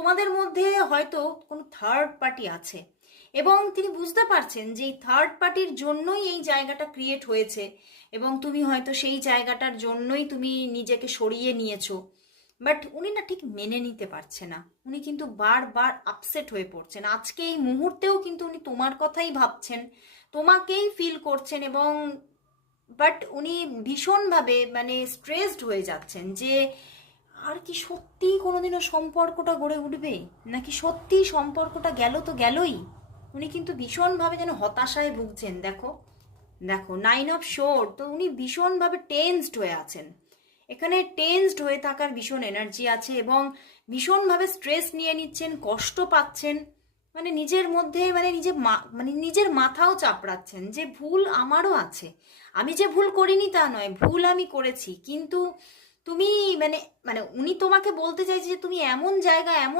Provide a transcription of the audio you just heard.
তোমাদের মধ্যে হয়তো কোনো থার্ড পার্টি আছে এবং তিনি বুঝতে পারছেন যে এই থার্ড পার্টির জন্যই এই জায়গাটা ক্রিয়েট হয়েছে এবং তুমি হয়তো সেই জায়গাটার জন্যই তুমি নিজেকে সরিয়ে নিয়েছো। বাট উনি না ঠিক মেনে নিতে পারছে না, উনি কিন্তু বারবার আপসেট হয়ে পড়ছেন। আজকে এই মুহূর্তেও কিন্তু উনি তোমার কথাই ভাবছেন, তোমাকেই ফিল করছেন এবং বাট উনি ভীষণভাবে মানে স্ট্রেসড হয়ে যাচ্ছেন যে আর কি সত্যিই কোনোদিনও সম্পর্কটা গড়ে উঠবে, নাকি সত্যিই সম্পর্কটা গেল তো গেলই। উনি কিন্তু ভীষণভাবে যেন হতাশায় ভুগছেন। দেখো দেখো 9 অফ শোর, তো উনি ভীষণভাবে টেন্সড হয়ে আছেন। এখানে টেন্সড হয়ে থাকার ভীষণ এনার্জি আছে এবং ভীষণভাবে স্ট্রেস নিয়ে নিচ্ছেন, কষ্ট পাচ্ছেন। মানে নিজের মধ্যে মানে মানে নিজের মাথাও চাপড়াচ্ছেন যে ভুল আমারও আছে, আমি যে ভুল করিনি তা নয়, ভুল আমি করেছি। কিন্তু তুমি মানে মানে উনি তোমাকে বলতে চাইছে যে তুমি এমন জায়গা এমন